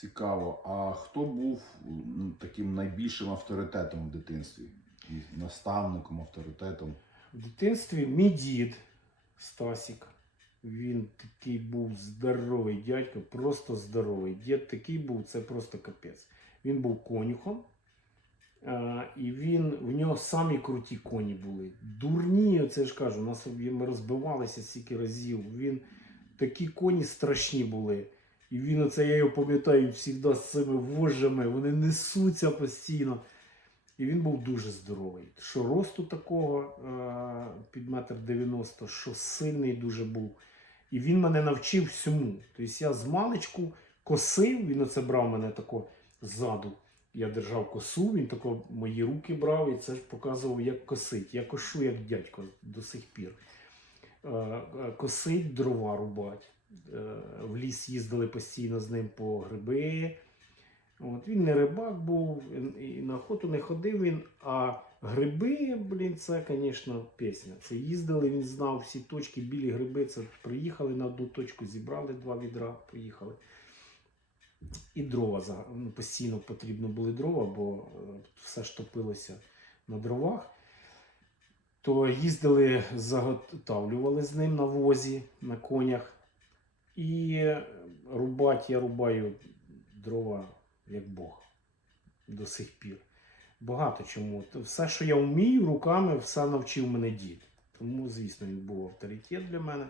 Цікаво. А хто був таким найбільшим авторитетом в дитинстві? Наставником, авторитетом? В дитинстві мій дід Стасік. Він такий був здоровий дядько, просто здоровий. Дід такий був, це просто капець. Він був конюхом. А, і він, в нього самі круті коні були. Дурні, оце ж кажу, нас ми розбивалися стільки разів. Він такі коні страшні були. І він оце, я його пам'ятаю, завжди з цими вожжами, вони несуться постійно. І він був дуже здоровий. Що росту такого е, під метр дев'яносто, що сильний дуже був. І він мене навчив всьому. Тобто я з маличку косив, він оце брав мене тако ззаду. Я держав косу, він тако мої руки брав і це ж показував, як косить. Я кошу як дядько до сих пір. Е, е, Косить, дрова рубать. Е, В ліс їздили постійно з ним по гриби. От, він не рибак був, і на охоту не ходив він, а гриби, блін, це, звісно, пісня. Це їздили, він знав всі точки, білі гриби. Це приїхали на одну точку, зібрали два відра, поїхали. І дрова ну, постійно потрібно були дрова, бо е, все ж топилося на дровах. То їздили, заготавлювали з ним на возі, на конях. І рубать я рубаю дрова як Бог до сих пір. Багато чому. Все, що я вмію руками, все навчив мене дід. Тому, звісно, він був авторитет для мене.